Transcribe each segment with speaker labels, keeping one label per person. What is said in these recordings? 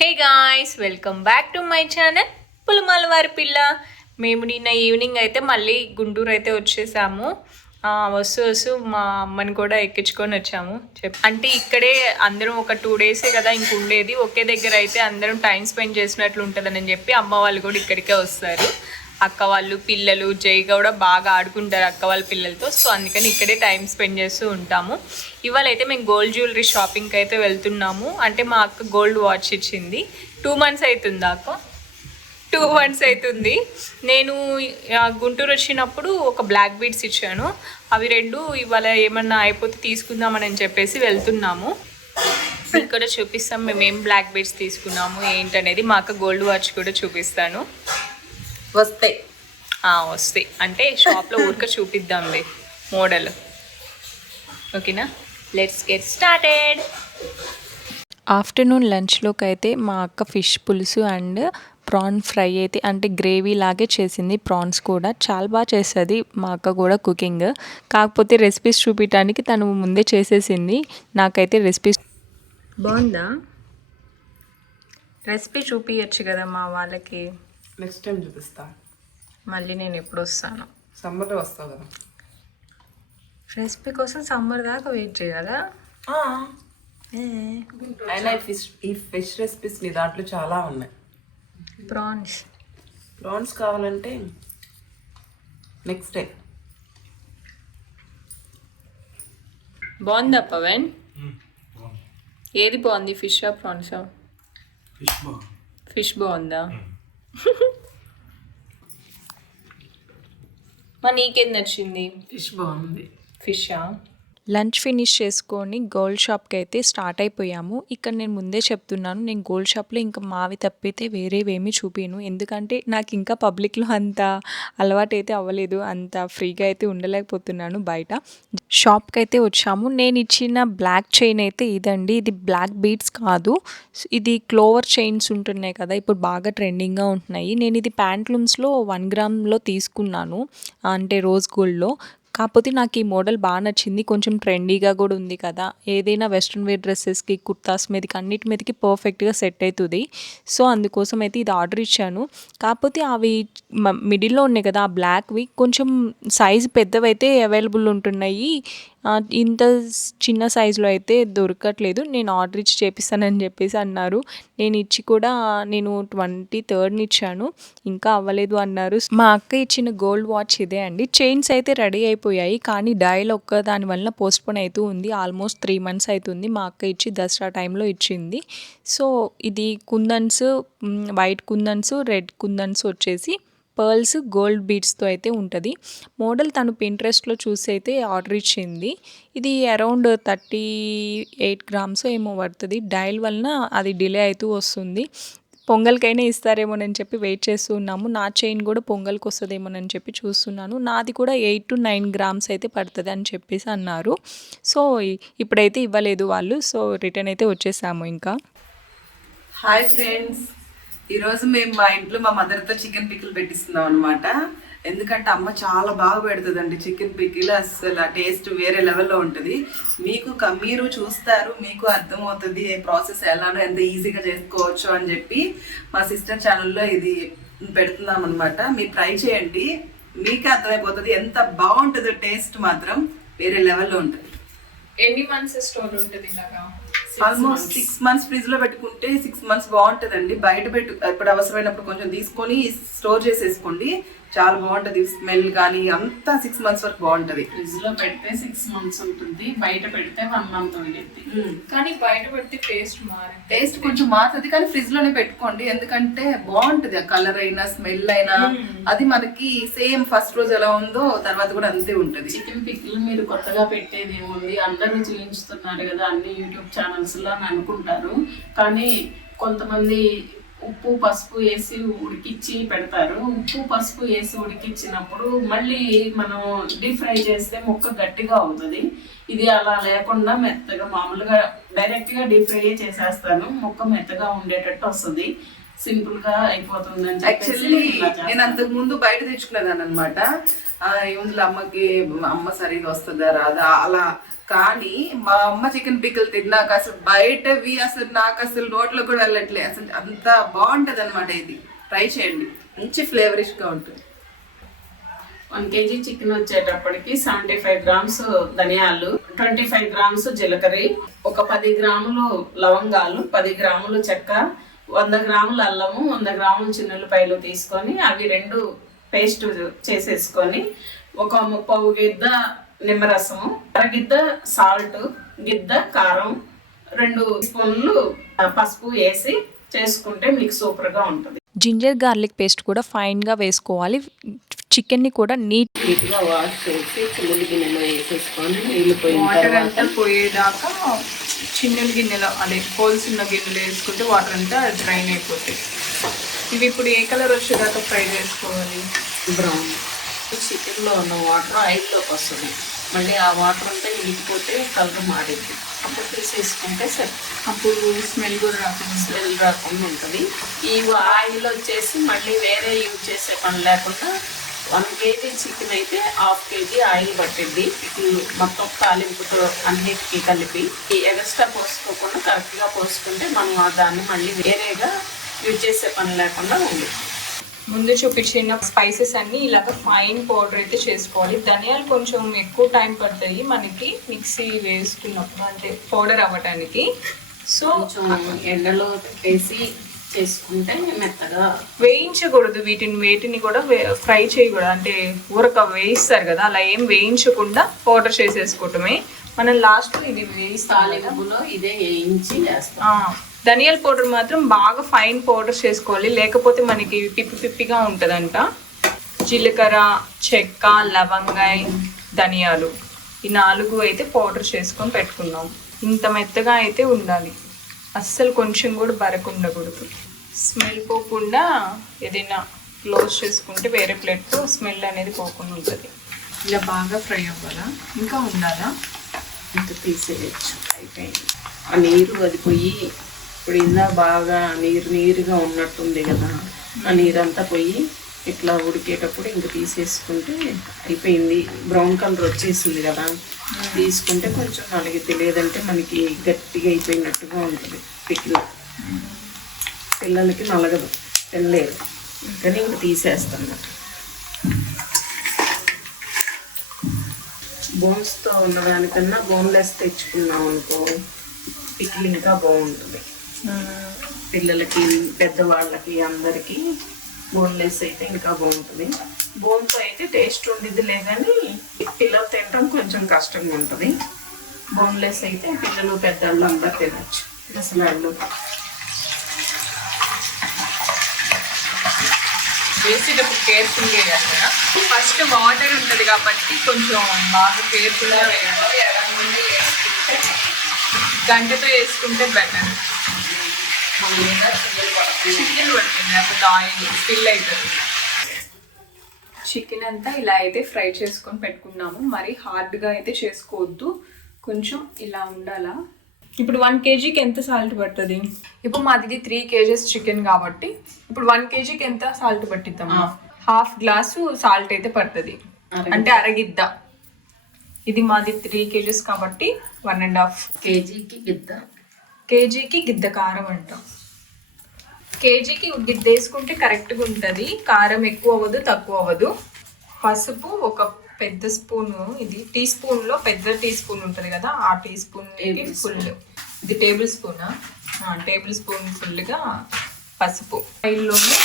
Speaker 1: Hey guys welcome back to my channel పులమాల వారి పిల్ల. మేము నిన్న ఈవినింగ్ అయితే మళ్ళీ గుంటూరు అయితే వచ్చేసాము. వస్తూ వస్తూ మా అమ్మని కూడా ఎక్కించుకొని వచ్చాము. చెప్ అంటే ఇక్కడే అందరం ఒక టూ డేసే కదా ఇంక ఉండేది. ఒకే దగ్గర అయితే అందరం టైం స్పెండ్ చేసినట్లు ఉంటుందని చెప్పి అమ్మ వాళ్ళు కూడా ఇక్కడికే వస్తారు. అక్క వాళ్ళు పిల్లలు జై కూడా బాగా ఆడుకుంటారు అక్క వాళ్ళ పిల్లలతో. సో అందుకని ఇక్కడే టైం స్పెండ్ చేస్తూ ఉంటాము. ఇవాళ అయితే మేము గోల్డ్ జ్యువెలరీ షాపింగ్కి అయితే వెళ్తున్నాము. అంటే మా అక్క గోల్డ్ వాచ్ ఇచ్చింది. టూ మంత్స్ అవుతుంది అక్క. టూ మంత్స్ అవుతుంది. నేను గుంటూరు వచ్చినప్పుడు ఒక బ్లాక్ బీడ్స్ ఇచ్చాను. అవి రెండు ఇవాళ ఏమన్నా అయిపోతే తీసుకుందామని చెప్పేసి వెళ్తున్నాము. ఇక్కడ కూడా చూపిస్తాం. మేము ఏం బ్లాక్ బీడ్స్ తీసుకున్నాము ఏంటనేది మా అక్క గోల్డ్ వాచ్ కూడా చూపిస్తాను.
Speaker 2: వస్తాయి.
Speaker 1: వస్తాయి. అంటే షాప్లో ఊరిక చూపిద్దాంలే మోడల్. ఓకేనా? లెట్స్ గెట్ స్టార్టెడ్
Speaker 3: ఆఫ్టర్నూన్ లంచ్లోకి అయితే మా అక్క ఫిష్ పులుసు అండ్ ప్రాన్ ఫ్రై అయితే అంటే గ్రేవీ లాగే చేసింది ప్రాన్స్ కూడా. చాలా బాగా చేస్తుంది మా అక్క కూడా కుకింగ్. కాకపోతే రెసిపీస్ చూపించడానికి తను ముందే చేసేసింది. నాకైతే రెసిపీస్
Speaker 1: బాగుందా? రెసిపీ చూపించచ్చు కదా మా వాళ్ళకి.
Speaker 2: నెక్స్ట్ టైం చూపిస్తా.
Speaker 1: మళ్ళీ నేను ఎప్పుడు వస్తాను.
Speaker 2: సమ్మర్లో వస్తావు కదా.
Speaker 1: రెసిపీ కోసం సమ్మర్ దాకా వెయిట్ చేయాలా?
Speaker 2: అయినా ఈ ఫిష్ ఈ ఫిష్ రెసిపీస్ నీ దాంట్లో చాలా ఉన్నాయి.
Speaker 1: ప్రాన్స్.
Speaker 2: ప్రాన్స్ కావాలంటే నెక్స్ట్ డే
Speaker 1: బాగుందా పవన్ ఏది బాగుంది? ఫిషా ప్రాన్సా?
Speaker 4: ఫిష్ బాగుందా.
Speaker 1: మా నీకేం నచ్చింది?
Speaker 2: ఫిష్ బాగుంది.
Speaker 1: ఫిషా?
Speaker 3: లంచ్ ఫినిష్ చేసుకొని గోల్డ్ షాప్కి అయితే స్టార్ట్ అయిపోయాము. ఇక్కడ నేను ముందే చెప్తున్నాను నేను గోల్డ్ షాప్లో ఇంకా మావి తప్పితే వేరేవేమీ చూపిను ఎందుకంటే నాకు ఇంకా పబ్లిక్లో అంత అలవాటు అయితే అవ్వలేదు అంత ఫ్రీగా అయితే ఉండలేకపోతున్నాను బయట. షాప్కి అయితే వచ్చాము. నేను ఇచ్చిన బ్లాక్ చైన్ అయితే ఇదండి. ఇది బ్లాక్ బీట్స్ కాదు. ఇది క్లోవర్ చైన్స్ ఉంటున్నాయి కదా ఇప్పుడు బాగా ట్రెండింగ్గా ఉంటున్నాయి. నేను ఇది ప్యాంట్లూమ్స్లో వన్ గ్రామ్లో తీసుకున్నాను అంటే రోజ్ గోల్డ్లో. కాకపోతే నాకు ఈ మోడల్ బాగా నచ్చింది. కొంచెం ట్రెండీగా కూడా ఉంది కదా. ఏదైనా వెస్ట్రన్ వేర్ డ్రెస్సెస్కి కుర్తాస్ మీదకి అన్నిటి మీదకి పర్ఫెక్ట్గా సెట్ అవుతుంది. సో అందుకోసం అయితే ఇది ఆర్డర్ ఇచ్చాను. కాకపోతే అవి మిడిల్లో ఉన్నాయి కదా ఆ బ్లాక్వి కొంచెం సైజ్ పెద్దవైతే అవైలబుల్ ఉంటున్నాయి. ఇంత చిన్న సైజులో అయితే దొరకట్లేదు. నేను ఆర్డర్ ఇచ్చి చేపిస్తానని చెప్పేసి అన్నారు. నేను ఇచ్చి కూడా నేను ట్వంటీ థర్డ్ని ఇచ్చాను. ఇంకా అవ్వలేదు అన్నారు. మా అక్క ఇచ్చిన గోల్డ్ వాచ్ ఇదే అండి. చైన్స్ అయితే రెడీ అయిపోయాయి కానీ డయల్ ఒక్క దాని వల్ల పోస్ట్పోన్ అవుతూ ఉంది. ఆల్మోస్ట్ త్రీ మంత్స్ అవుతుంది మా అక్క ఇచ్చి దసరా టైంలో ఇచ్చింది. సో ఇది కుందన్స్ వైట్ కుందన్స్ రెడ్ కుందన్స్ వచ్చేసి పర్ల్స్ గోల్డ్ బీడ్స్తో అయితే ఉంటుంది. మోడల్ తను పింట్రెస్ట్లో చూసి అయితే ఆర్డర్ ఇచ్చింది. ఇది అరౌండ్ థర్టీ ఎయిట్ గ్రామ్స్ ఏమో పడుతుంది. డైల్ వలన అది డిలే అవుతూ వస్తుంది. పొంగల్కైనా ఇస్తారేమోనని చెప్పి వెయిట్ చేస్తూ ఉన్నాము. నా చైన్ కూడా పొంగల్కి వస్తుందేమోనని చెప్పి చూస్తున్నాను. నాది కూడా ఎయిట్ టు నైన్ గ్రామ్స్ అయితే పడుతుంది అని చెప్పేసి అన్నారు. సో ఇప్పుడైతే ఇవ్వలేదు వాళ్ళు. సో రిటర్న్ అయితే వచ్చేసాము ఇంకా.
Speaker 2: హాయ్ ఫ్రెండ్స్ ఈరోజు మేము మా ఇంట్లో మా మదర్తో చికెన్ పికిల్ పెట్టిస్తున్నాం అనమాట ఎందుకంటే అమ్మ చాలా బాగా పెడుతుందండి చికెన్ పికిల్. అసలు ఆ టేస్ట్ వేరే లెవెల్లో ఉంటుంది. మీకు మీరు చూస్తారు మీకు అర్థమవుతుంది ఏ ప్రాసెస్ ఎలానో ఎంత ఈజీగా చేసుకోవచ్చు అని చెప్పి మా సిస్టర్ ఛానల్లో ఇది పెడుతున్నాం అనమాట మీరు ట్రై చేయండి. మీకే అర్థమైపోతుంది ఎంత బాగుంటుందో టేస్ట్ మాత్రం వేరే లెవెల్లో ఉంటుంది.
Speaker 1: ఎన్ని మంత్స్ స్టోర్ ఉంటుంది ఇలాగా?
Speaker 2: ఆల్మోస్ట్ సిక్స్ మంత్స్ ఫ్రిడ్జ్లో పెట్టుకుంటే సిక్స్ మంత్స్ బాగుంటదండి. బయట పెట్టు ఇప్పుడు అవసరమైనప్పుడు కొంచెం తీసుకొని స్టోర్ చేసేసుకోండి. చాలా బాగుంటది. స్మెల్ కానీ అంతా సిక్స్ మంత్స్ వరకు బాగుంటది.
Speaker 5: ఫ్రిడ్జ్లో పెడితే సిక్స్ మంత్స్ ఉంటుంది. బయట పెడితే వన్ మంత్ ఉండిద్ది.
Speaker 1: కానీ బయట పెడితే టేస్ట్ మారి
Speaker 2: టేస్ట్ కొంచెం మారుతుంది. కానీ ఫ్రిడ్జ్లోనే పెట్టుకోండి. ఎందుకంటే బాగుంటది ఆ కలర్ అయినా స్మెల్ అయినా. అది మనకి సేమ్ ఫస్ట్ రోజు ఎలా ఉందో తర్వాత కూడా అంతే ఉంటది.
Speaker 5: చికెన్ పిక్కిల్ మీరు కొత్తగా పెట్టేది ఏముంది? అందరూ చూపించుతున్నారు కదా అన్ని యూట్యూబ్ ఛానల్స్లో అని అనుకుంటారు. కానీ కొంతమంది ఉప్పు పసుపు వేసి ఉడికిచ్చి పెడతారు. ఉప్పు పసుపు వేసి ఉడికిచ్చినప్పుడు మళ్ళీ మనం డీప్ ఫ్రై చేస్తే ముక్క గట్టిగా అవుతుంది. ఇది అలా లేకుండా మెత్తగా మామూలుగా డైరెక్ట్గా డీప్ ఫ్రై చేసేస్తాను. ముక్క మెత్తగా ఉండేటట్టు వస్తుంది. సింపుల్గా అయిపోతుంది
Speaker 2: యాక్చువల్లీ. నేను అంతకు ముందు బయట తెచ్చుకునేదాన్ని అనమాట ఏముంది అమ్మకి అమ్మ సరిగా వస్తుందా రాదా అలా కానీ మా అమ్మ చికెన్ పిక్కలు తిన్నాక అసలు బయటవి అసలు నాకు అసలు నోట్లో కూడా వెళ్ళట్లే. అసలు అంత బాగుంటుంది అనమాట ఇది. ట్రై చేయండి. మంచి ఫ్లేవరిష్గా ఉంటుంది.
Speaker 5: వన్ కేజీ చికెన్ వచ్చేటప్పటికి సెవెంటీ ఫైవ్ గ్రామ్స్ ధనియాలు ట్వంటీ ఫైవ్ గ్రామ్స్ జీలకర్ర ఒక పది గ్రాములు లవంగాలు పది గ్రాములు చెక్క వంద గ్రాములు అల్లము వంద గ్రాములు చిన్నులపాయలు తీసుకొని అవి రెండు పేస్ట్ చేసేసుకొని ఒక ముప్పావు గిద్ద నిమ్మరసము అరగిద్ద సాల్ట్ గిద్ద కారం రెండు స్పూన్లు పసుపు వేసి చేసుకుంటే మీకు సూపర్గా ఉంటుంది.
Speaker 6: జింజర్ గార్లిక్ పేస్ట్ కూడా ఫైన్గా వేసుకోవాలి. చికెన్ని కూడా నీట్
Speaker 5: నీట్గా వాష్ చేసి చిల్లులు గిన్నెలో వేసేసుకొని నీళ్ళు పోయిన
Speaker 3: వాటర్
Speaker 5: తర్వాత
Speaker 3: అంతా పోయేదాకా చిన్న గిన్నెలో అదే హోల్స్ ఉన్న గిన్నెలో వేసుకుంటే వాటర్ అంతా డ్రైన్ అయిపోతాయి. ఇవి ఇప్పుడు ఏ కలర్ వచ్చేదాకా ఫ్రై చేసుకోవాలి?
Speaker 5: బ్రౌన్. చికెన్లో ఉన్న వాటర్ ఆయిల్లోకి వస్తుంది. మళ్ళీ ఆ వాటర్ అంతా ఇంకిపోతే కలర్ మాడింది అప్పుడు తీసేసుకుంటే సరే.
Speaker 3: అప్పుడు స్మెల్ కూడా రాకుండా
Speaker 5: స్మెల్ రాకుండా ఉంటుంది. ఈ ఆయిల్ వచ్చేసి మళ్ళీ వేరే యూజ్ చేసే పని లేకుండా వన్ కేజీ చికెన్ అయితే హాఫ్ కేజీ ఆయిల్ పట్టింది. మొత్తం తాలింపుతో అన్నిటికీ కలిపి ఈ ఎక్స్ట్రా పోసుకోకుండా కరెక్ట్గా పోసుకుంటే మనం ఆ దాన్ని మళ్ళీ వేరేగా యూజ్ చేసే పని లేకుండా ఉంది.
Speaker 3: ముందు చూపించిన స్పైసెస్ అన్ని ఇలాగ ఫైన్ పౌడర్ అయితే చేసుకోవాలి. ధనియాలు కొంచెం ఎక్కువ టైం పడతాయి మనకి మిక్సీ వేసుకున్నప్పుడు అంటే పౌడర్ అవ్వటానికి. సో
Speaker 5: ఎండలో వేసి చేసుకుంటే మెత్తగా
Speaker 3: వేయించకూడదు వీటిని వేటిని కూడా ఫ్రై చేయకూడదు. అంటే ఊరక వేయిస్తారు కదా అలా ఏం వేయించకుండా పౌడర్ చేసేసుకోవటమే. మనం లాస్ట్ ఇది వేయిస్తాలి
Speaker 5: తాలింపులో ఇదే వేయించి వేస్తాం.
Speaker 3: ఆ, ధనియాల పౌడర్ మాత్రం బాగా ఫైన్ పౌడర్ చేసుకోవాలి. లేకపోతే మనకి పిప్పి పిప్పిగా ఉంటుందంట. జీలకర్ర చెక్క లవంగాయ ధనియాలు ఈ నాలుగు అయితే పౌడర్ చేసుకొని పెట్టుకున్నాం ఇంత మెత్తగా అయితే ఉండాలి. అస్సలు కొంచెం కూడా బరకు ఉండకూడదు. స్మెల్ పోకుండా ఏదైనా క్లోజ్ చేసుకుంటే వేరే ప్లేట్తో స్మెల్ అనేది పోకుండా ఉంటుంది. ఇలా బాగా ఫ్రై అవ్వాలా? ఇంకా ఉండాలా?
Speaker 5: ఇంత తీసేయచ్చు. అయిపోయింది. ఆ నీరు అది పోయి ఇప్పుడు ఇందా బాగా నీరు నీరుగా ఉన్నట్టుంది కదా. ఆ నీరంతా పోయి ఇట్లా ఉడికేటప్పుడు ఇంక తీసేసుకుంటే అయిపోయింది. బ్రౌన్ కలర్ వచ్చేసింది కదా. తీసుకుంటే కొంచెం నలిగితే లేదంటే మనకి గట్టిగా అయిపోయినట్టుగా ఉంటుంది పిక్కిలో పిల్లలకి నలగదు తినలేరు. కానీ ఇంక తీసేస్తాను. బోన్స్తో ఉన్నదానికన్నా బోన్లెస్ తెచ్చుకున్నాం అనుకో పిక్కిలు ఇంకా బాగుంటుంది. పిల్లలకి పెద్దవాళ్ళకి అందరికీ బోన్లెస్ అయితే ఇంకా బాగుంటుంది. బోన్తో అయితే టేస్ట్ ఉండిద్ది లేదని పిల్లలు తినడం కొంచెం కష్టంగా ఉంటుంది. బోన్లెస్ అయితే పిల్లలు పెద్దవాళ్ళు అందరు తినచ్చు. అసలు వాళ్ళు
Speaker 3: వేసేటప్పుడు కేర్ఫుల్ వేయాలి కదా. ఫస్ట్ వాటర్ ఉంటుంది కాబట్టి కొంచెం బాగా కేర్ఫుల్గా వేయాలి. గంటతో వేసుకుంటే బెటర్ చికెన్ పడుతుంది అప్పుడు ఆయిల్ స్పిల్ అవుతుంది చికెన్ అంతా ఇలా అయితే ఫ్రై చేసుకొని పెట్టుకున్నాము. మరి హార్డ్గా అయితే చేసుకోవద్దు. కొంచెం ఇలా ఉండాలా? ఇప్పుడు వన్ కేజీకి ఎంత సాల్ట్ పడుతుంది? ఇప్పుడు మాది త్రీ కేజెస్ చికెన్ కాబట్టి ఇప్పుడు వన్ కేజీకి ఎంత సాల్ట్ పట్టిద్దాం? హాఫ్ గ్లాసు సాల్ట్ అయితే పడుతుంది. అంటే అరగిద్ద. ఇది మాది త్రీ కేజెస్ కాబట్టి వన్ అండ్ హాఫ్
Speaker 5: కేజీకి గిద్ద
Speaker 3: కేజీకి గిద్ద కారం అంటాం. కేజీకి గిద్ద వేసుకుంటే కరెక్ట్గా ఉంటుంది. కారం ఎక్కువ అవ్వదు తక్కువ అవ్వదు. పసుపు ఒక పెద్ద స్పూన్ ఇది టీ స్పూన్లో పెద్ద టీ స్పూన్ ఉంటుంది కదా ఆ టీ స్పూన్ ఫుల్ ఇది టేబుల్ స్పూనా? టేబుల్ స్పూన్ ఫుల్గా పసుపు. ఆయిల్లోనే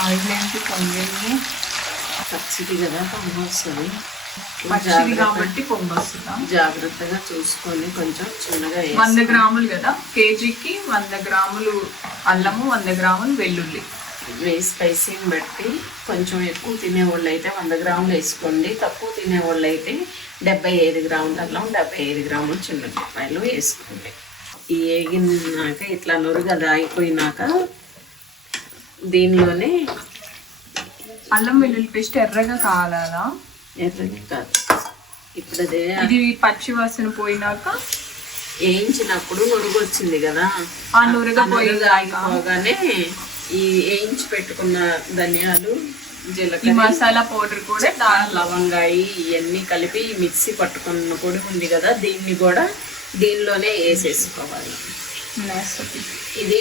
Speaker 3: ఆయిల్ ఏంటి పొంగింది
Speaker 5: పచ్చిది కదా పొంగు వస్తుంది
Speaker 3: పచ్చిది కాబట్టి పొంగు వస్తుందా
Speaker 5: జాగ్రత్తగా చూసుకొని కొంచెం చిన్నగా
Speaker 3: వంద గ్రాములు కదా? కేజీకి వంద గ్రాములు అల్లము వంద గ్రాములు వెల్లుల్లి.
Speaker 5: వేసి స్పైసీని బట్టి కొంచెం ఎక్కువ తినేవాళ్ళు అయితే వంద గ్రాములు వేసుకోండి. తక్కువ తినేవాళ్ళు అయితే డెబ్బై ఐదు గ్రాముల అల్లం డెబ్బై ఐదు గ్రాములు చిన్నపాయలు వేసుకోండి. ఈ వేగినాక ఇట్లా నురుగది అయిపోయినాక దీనిలోనే
Speaker 3: అల్లం వెల్లుల్లి పేస్ట్ ఎర్రగా
Speaker 5: కాదు ఇప్పుడు అదే
Speaker 3: ఇది పచ్చి వాసన పోయినాక?
Speaker 5: వేయించినప్పుడు నురుగు వచ్చింది కదా.
Speaker 3: ఆ నురగ పోయి
Speaker 5: ఆగిపోగానే ఈ వేయించి పెట్టుకున్న ధనియాలు జీలకర్ర
Speaker 3: మసాలా పౌడర్ కూడా
Speaker 5: లవంగాయి ఇవన్నీ కలిపి మిక్సీ పట్టుకున్న పొడి ఉంది కదా దీన్ని కూడా దీనిలోనే వేసేసుకోవాలి. ఇది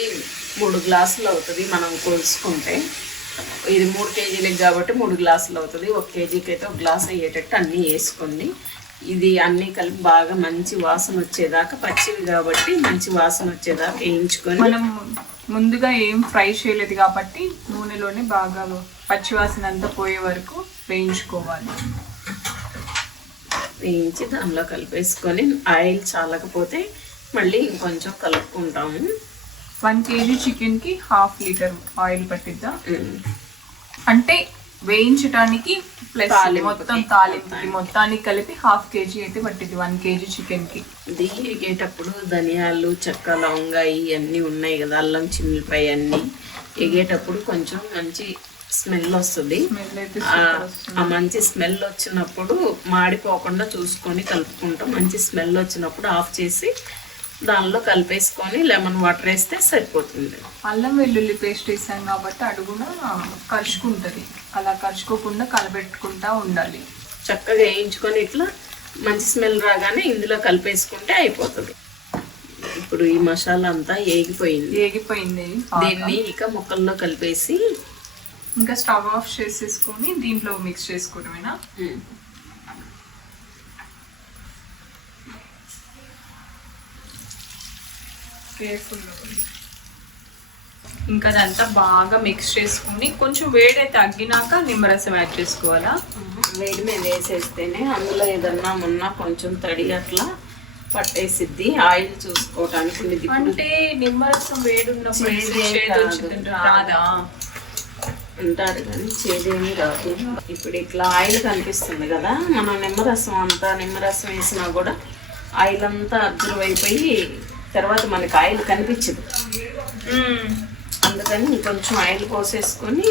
Speaker 5: మూడు గ్లాసులు అవుతుంది మనం కొలుసుకుంటే. ఇది మూడు కేజీలకు కాబట్టి మూడు గ్లాసులు అవుతుంది. ఒక కేజీకి అయితే ఒక గ్లాస్ అయ్యేటట్టు అన్నీ వేసుకోండి. ఇది అన్నీ కలిపి బాగా మంచి వాసన వచ్చేదాకా పచ్చివి కాబట్టి మంచి వాసన వచ్చేదాకా వేయించుకొని
Speaker 3: మనం ముందుగా ఏం ఫ్రై చేయలేదు కాబట్టి నూనెలోనే బాగా పచ్చి వాసన అంతా పోయే వరకు వేయించుకోవాలి.
Speaker 5: వేయించి దానిలో కలిపేసుకొని ఆయిల్ చాలకపోతే మళ్ళీ ఇంకొంచెం కలుపుకుంటాము.
Speaker 3: వన్ కేజీ చికెన్కి హాఫ్ లీటర్ ఆయిల్ పట్టిద్దాం. అంటే వేయించడానికి ప్లస్. మొత్తం తాలింపుకి మొత్తానికి కలిపి హాఫ్ కేజీ అయితే పట్టింది వన్ కేజీ చికెన్కి.
Speaker 5: ఇది ఎగేటప్పుడు ధనియాలు చెక్క లవంగా ఇవన్నీ ఉన్నాయి కదా అల్లం చిమ్మిపాయ అన్నీ. ఎగేటప్పుడు కొంచెం మంచి స్మెల్ వస్తుంది. ఆ మంచి స్మెల్ వచ్చినప్పుడు మాడిపోకుండా చూసుకొని కలుపుకుంటాం. మంచి స్మెల్ వచ్చినప్పుడు ఆఫ్ చేసి దానిలో కలిపేసుకొని లెమన్ వాటర్ వేస్తే సరిపోతుంది.
Speaker 3: అల్లం వెల్లుల్లి పేస్ట్ వేసాం కాబట్టి అడుగున కరుచుకుంటుంది అలా కరుచుకోకుండా కలబెట్టుకుంటా ఉండాలి.
Speaker 5: చక్కగా వేయించుకొని ఇట్లా మంచి స్మెల్ రాగానే ఇందులో కలిపేసుకుంటే అయిపోతుంది. ఇప్పుడు ఈ మసాలా అంతా ఏగిపోయింది.
Speaker 3: ఏగిపోయింది.
Speaker 5: దీన్ని ఇక ముక్కల్లో కలిపేసి
Speaker 3: ఇంకా స్టవ్ ఆఫ్ చేసేసుకొని దీంట్లో మిక్స్ చేసుకోవడమేనా?
Speaker 5: ఉమ్,
Speaker 3: కేర్ఫుల్ ఇంకా అదంతా బాగా మిక్స్ చేసుకుని కొంచెం వేడి తగ్గినాక నిమ్మరసం యాడ్ చేసుకోవాలా?
Speaker 5: వేడి మీద వేసేస్తేనే అందులో ఏదన్నా ఉన్నా కొంచెం తడి అట్లా పట్టేసిద్ది. ఆయిల్ చూసుకోవటానికి
Speaker 3: అంటే నిమ్మరసం వేడి ఉన్నప్పుడు రాదా?
Speaker 5: అంటారు కానీ చేదేమి రాదు ఇప్పుడు ఇట్లా ఆయిల్ కనిపిస్తుంది కదా మనం నిమ్మరసం అంతా నిమ్మరసం వేసినా కూడా ఆయిల్ అంతా అబ్జర్వ్ అయిపోయి తర్వాత మనకి ఆయిల్ కనిపించదు. అందుకని ఇంకొంచెం ఆయిల్ పోసేసుకొని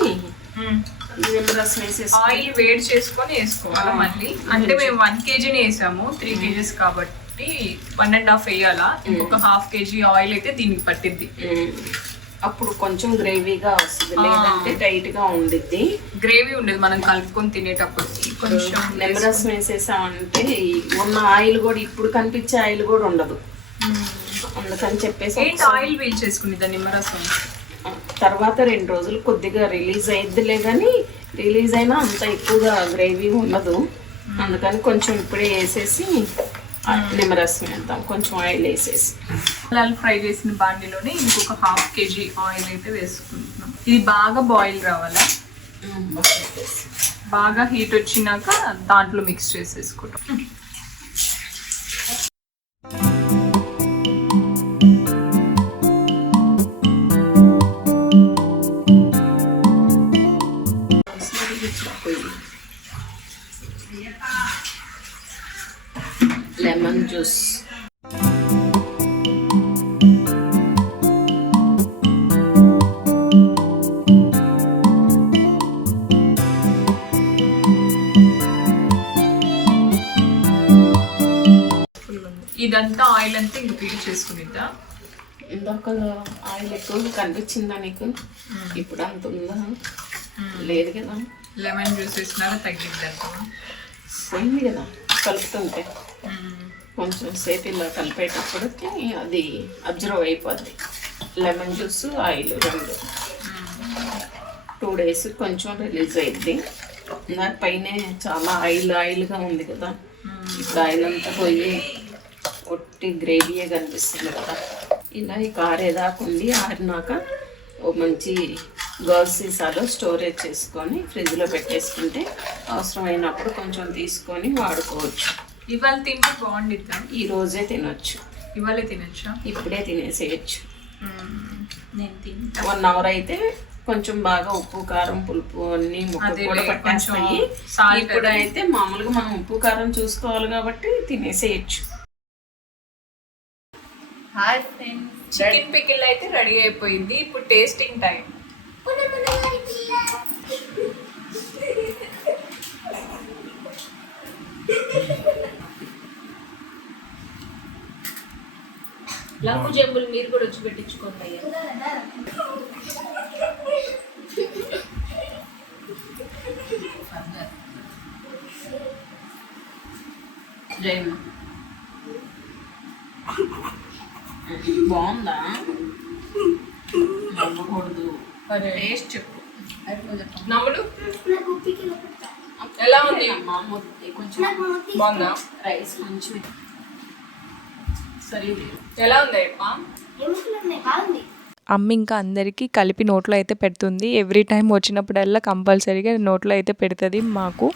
Speaker 5: నిమ్మరసం వేసేసి
Speaker 3: ఆయిల్ వేడి చేసుకొని వేసుకోవాలా మళ్ళీ? అంటే మేము వన్ కేజీని వేసాము త్రీ కేజీస్ కాబట్టి వన్ అండ్ హాఫ్ వేయాలా? ఇంకొక హాఫ్ కేజీ ఆయిల్ అయితే దీనికి పట్టిద్ది.
Speaker 5: అప్పుడు కొంచెం గ్రేవీగా వస్తుంది లేదంటే టైట్గా ఉండిద్ది.
Speaker 3: గ్రేవీ ఉండదు మనం కలుపుకొని తినేటప్పుడు. కొంచెం
Speaker 5: నిమ్మరసం వేసేసామంటే ఉన్న ఆయిల్ కూడా ఇప్పుడు కనిపించే ఆయిల్ కూడా ఉండదు. అందుకని చెప్పేసి
Speaker 3: ఏంటి ఆయిల్ వీల్ చేసుకునేదా నిమ్మరసం?
Speaker 5: తర్వాత రెండు రోజులు కొద్దిగా రిలీజ్ అయిద్దిలే కానీ రిలీజ్ అయినా అంత ఎక్కువగా గ్రేవీ ఉండదు. అందుకని కొంచెం ఇప్పుడే వేసేసి నిమ్మరసం వేద్దాం. కొంచెం ఆయిల్ వేసేసి.
Speaker 3: అలా ఫ్రై చేసిన బాండిలోనే ఇంకొక హాఫ్ కేజీ ఆయిల్ అయితే వేసుకుంటున్నాం. ఇది బాగా బాయిల్ రావాలా? బాగా హీట్ వచ్చినాక దాంట్లో మిక్స్ చేసేసుకుంటాం. ఇదంతా ఆయిల్ అంతా ఇంక పీల్ చేసుకునిద్దా?
Speaker 5: ఇందాక ఆయిల్ ఎక్కువ కనిపించిందా నీకు? ఇప్పుడు అంత ఉందా? లేదు కదా.
Speaker 3: లెమన్ జ్యూస్ వేసినాక తగ్గిద్ది
Speaker 5: పోయింది కదా కలుపుతుంటే. కొంచెం సేపు ఇలా కలిపేటప్పటికి అది అబ్జర్వ్ అయిపోద్ది. లెమన్ జ్యూస్ ఆయిల్ రెండు. టూ డేస్ కొంచెం రిలీజ్ అయింది నాకు పైన చాలా ఆయిల్ ఆయిల్గా ఉంది కదా. ఇప్పుడు ఆయిల్ అంతా పోయి ఒట్టి గ్రేవీయే కనిపిస్తుంది కదా. ఇలా ఈ ఆరేదాకా ఉండి ఆరినాక ఓ మంచి గాజు సీసాలో స్టోరేజ్ చేసుకొని ఫ్రిడ్జ్లో పెట్టేసుకుంటే అవసరమైనప్పుడు కొంచెం తీసుకొని వాడుకోవచ్చు.
Speaker 3: ఇవాళ తింటే బాగుండిద్దా
Speaker 5: ఈ రోజే తినొచ్చు.
Speaker 3: ఇవాళే తినచ్చా?
Speaker 5: ఇప్పుడే తినేసేయచ్చు.
Speaker 3: నేను తింటా.
Speaker 5: వన్ అవర్ అయితే కొంచెం బాగా ఉప్పు కారం పులుపు అన్ని కూడా పట్టేస్తాయి. ఇప్పుడు అయితే మామూలుగా మనం ఉప్పు కారం చూసుకోవాలి కాబట్టి తినేసేయచ్చు.
Speaker 2: హాయ్ ఫ్రెండ్స్
Speaker 3: చికెన్ పికిల్ అయితే రెడీ అయిపోయింది. ఇప్పుడు టేస్టింగ్ టైం లంగు జంబులు మీరు కూడా వచ్చి పెట్టించుకోండి అయ్యా
Speaker 5: జై బాగుందా? నమ్మకూడదు. టేస్ట్ చెప్పు.
Speaker 3: నమ్ముడు ఎలా ఉంది?
Speaker 5: కొంచెం
Speaker 3: బాగుందా?
Speaker 5: రైస్ కొంచెం సరే.
Speaker 3: ఎలా ఉంది అయ్యప్ప?
Speaker 6: అమ్మ ఇంకా అందరికీ కలిపి నోట్లో అయితే పెడుతుంది. ఎవ్రీ టైం వచ్చినప్పుడల్లా కంపల్సరీగా నోట్లో అయితే పెడుతుంది మాకు.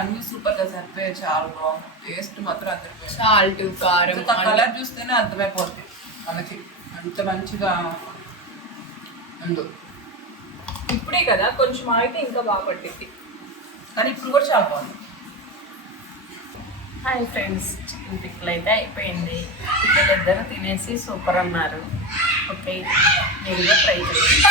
Speaker 2: అన్ని సూపర్గా సరిపోయాయి చాలా బాగుంది. టేస్ట్ మాత్రం అందరిపోయింది
Speaker 3: సాల్ట్ కారం
Speaker 2: కలర్ చూస్తేనే అర్థమైపోతుంది మనకి. అంత మంచిగా ఉంది.
Speaker 3: ఇప్పుడే కదా కొంచెం ఆగితే ఇంకా బాగా పట్టింది
Speaker 2: కానీ ఇప్పుడు కూడా చాలా బాగుంది.
Speaker 5: హాయ్ ఫ్రెండ్స్ చికెన్ పిక్కలు అయితే అయిపోయింది. పిక్కలిద్దరు తినేసి సూపర్ అన్నారు. ఓకే మీరు ట్రై చేయండి.